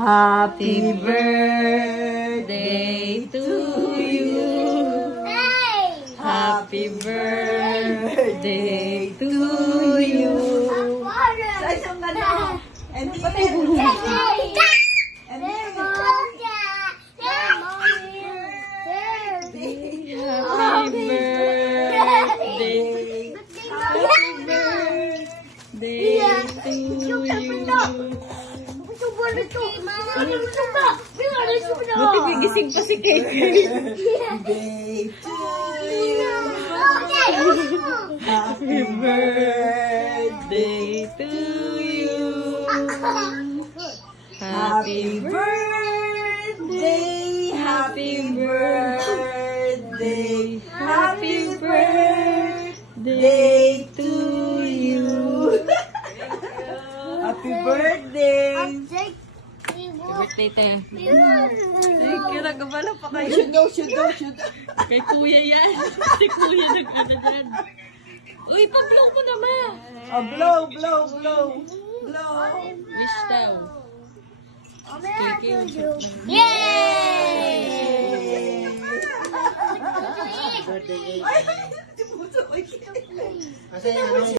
Happy birthday to you. Happy birthday to you. Sa isang ganda. And pati happy birthday. Happy birthday to you. Buti gigising pa si Cake. Birthday to you. Happy birthday to you. Happy birthday. Happy birthday. Happy birthday to you. Happy birthday. Birthday tayo. Thank you. Nagabala pa kayo. Shoot daw. Kay kuya yan. Si kuya nag-ano dyan. Uy, pa-blow ko naman. Blow. Wish daw. Yay! Birthday. Ay,